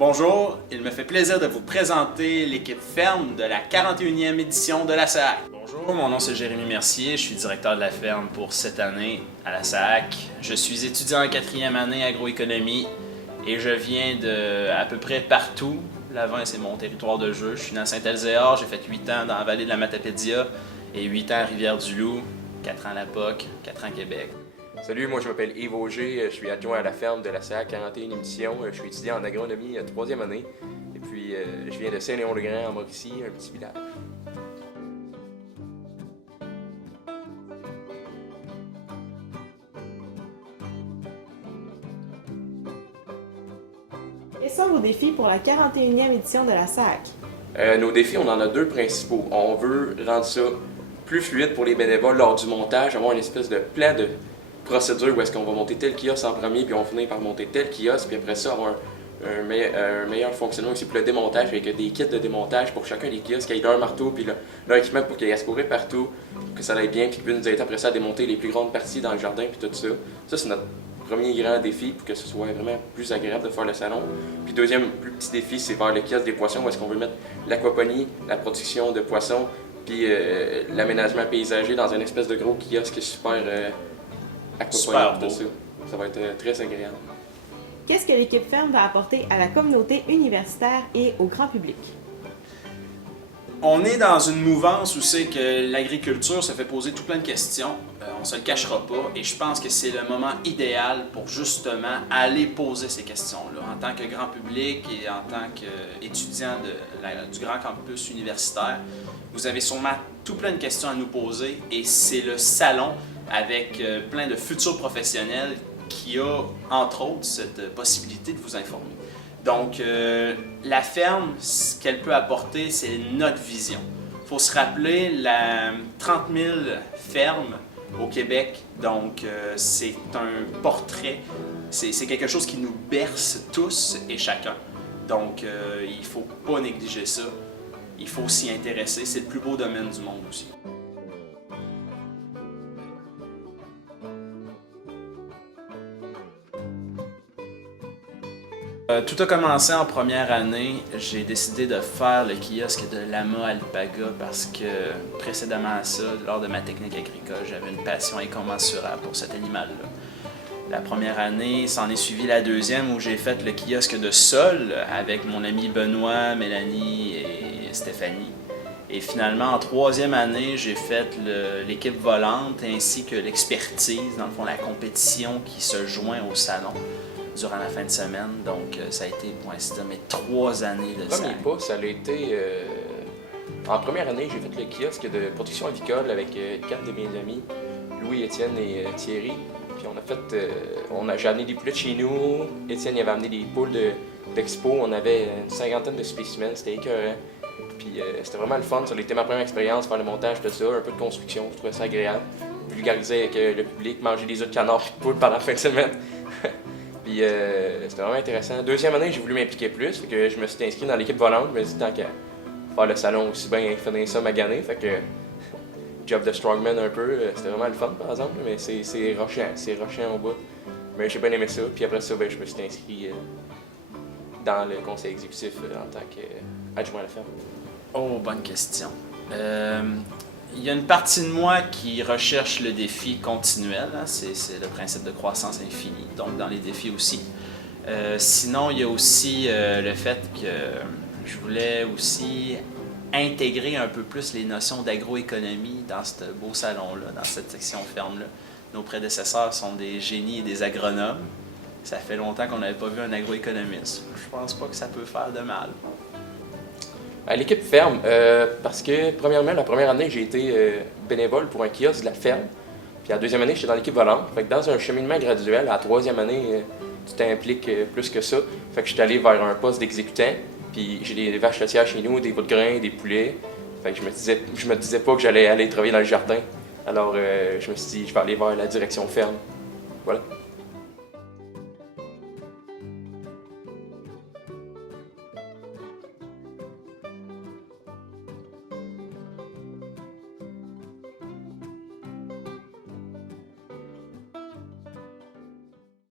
Bonjour, il me fait plaisir de vous présenter l'équipe ferme de la 41e édition de la SAAC. Bonjour, mon nom c'est Jérémy Mercier, je suis directeur de la ferme pour cette année à la SAAC. Je suis étudiant en 4e année agroéconomie et je viens de à peu près partout. L'Avent, c'est mon territoire de jeu. Je suis né à Saint-Elzéar, j'ai fait 8 ans dans la vallée de la Matapédia et 8 ans à Rivière-du-Loup, 4 ans à la POC, 4 ans à Québec. Salut, moi je m'appelle Yves Auger, je suis adjoint à la ferme de la SAAC 41 édition. Je suis étudiant en agronomie 3e année. Et puis je viens de Saint-Léon-le-Grand en Mauricie, un petit village. Quels sont vos défis pour la 41e édition de la SAAC? Nos défis, on en a deux principaux. On veut rendre ça plus fluide pour les bénévoles lors du montage, avoir une espèce de plan de procédure où est-ce qu'on va monter tel kiosque en premier, puis on va finir par monter tel kiosque, puis après ça, avoir un meilleur fonctionnement aussi pour le démontage, avec des kits de démontage pour chacun des kiosques, qu'il y ait leur marteau, puis leur équipement pour qu'il y ait à se courir partout, pour que ça aille bien, puis qu'il puisse nous aider après ça à démonter les plus grandes parties dans le jardin, puis tout ça. Ça, c'est notre premier grand défi pour que ce soit vraiment plus agréable de faire le salon. Puis deuxième plus petit défi, c'est vers le kiosque des poissons, où est-ce qu'on veut mettre l'aquaponie, la production de poissons, puis l'aménagement paysager dans une espèce de gros kiosque super Super beau. Ça va être très agréable. Qu'est-ce que l'équipe ferme va apporter à la communauté universitaire et au grand public? On est dans une mouvance où c'est que l'agriculture se fait poser tout plein de questions. On se le cachera pas et je pense que c'est le moment idéal pour justement aller poser ces questions-là en tant que grand public et en tant qu'étudiant du grand campus universitaire. Vous avez sûrement tout plein de questions à nous poser et c'est le salon avec plein de futurs professionnels qui a entre autres cette possibilité de vous informer. Donc, la ferme, ce qu'elle peut apporter, c'est notre vision. Il faut se rappeler la 30 000 fermes au Québec, donc c'est un portrait, c'est quelque chose qui nous berce tous et chacun. Donc, il ne faut pas négliger ça, il faut s'y intéresser, c'est le plus beau domaine du monde aussi. Tout a commencé en première année. J'ai décidé de faire le kiosque de Lama Alpaga parce que précédemment à ça, lors de ma technique agricole, j'avais une passion incommensurable pour cet animal-là. La première année, s'en est suivi la deuxième où j'ai fait le kiosque de sol avec mon ami Benoît, Mélanie et Stéphanie. Et finalement, en troisième année, j'ai fait l'équipe volante ainsi que l'expertise, dans le fond, la compétition qui se joint au salon durant la fin de semaine. Donc, ça a été, pour ainsi dire, mes 3 années de Le premier pas, ça a été... En première année, j'ai fait le kiosque de production avicole avec 4 de mes amis, Louis, Étienne et Thierry. Puis on a fait... j'ai amené des poulets de chez nous, Étienne y avait amené des poules d'expo, on avait une 50aine de spécimens, c'était écœurant. Puis c'était vraiment le fun, ça a été ma première expérience, faire le montage de ça, un peu de construction, je trouvais ça agréable. Vulgariser avec le public, manger des œufs de canard et de poules pendant la fin de semaine. Puis c'était vraiment intéressant. Deuxième année, j'ai voulu m'impliquer plus, fait que je me suis inscrit dans l'équipe volante. Je me suis dit, tant qu'à faire le salon aussi bien, finir ça magané. Fait que job de strongman un peu, c'était vraiment le fun par exemple, mais c'est rushant au bout. Mais j'ai bien aimé ça. Puis après ça, je me suis inscrit dans le conseil exécutif en tant qu'adjoint à la ferme. Oh, bonne question. Il y a une partie de moi qui recherche le défi continuel, hein? C'est le principe de croissance infinie, donc dans les défis aussi. Sinon, il y a aussi le fait que je voulais aussi intégrer un peu plus les notions d'agroéconomie dans ce beau salon-là, dans cette section ferme-là. Nos prédécesseurs sont des génies et des agronomes. Ça fait longtemps qu'on n'avait pas vu un agroéconomiste. Je pense pas que ça peut faire de mal. À l'équipe ferme, parce que premièrement, la première année, j'ai été bénévole pour un kiosque de la ferme. Puis la deuxième année, j'étais dans l'équipe volante. Fait que dans un cheminement graduel, à la troisième année, tu t'impliques plus que ça. Fait que je suis allé vers un poste d'exécutant. Puis j'ai des vaches laitières chez nous, des bouts de grains, des poulets. Fait que je me disais pas que j'allais aller travailler dans le jardin. Alors je me suis dit, je vais aller vers la direction ferme. Voilà.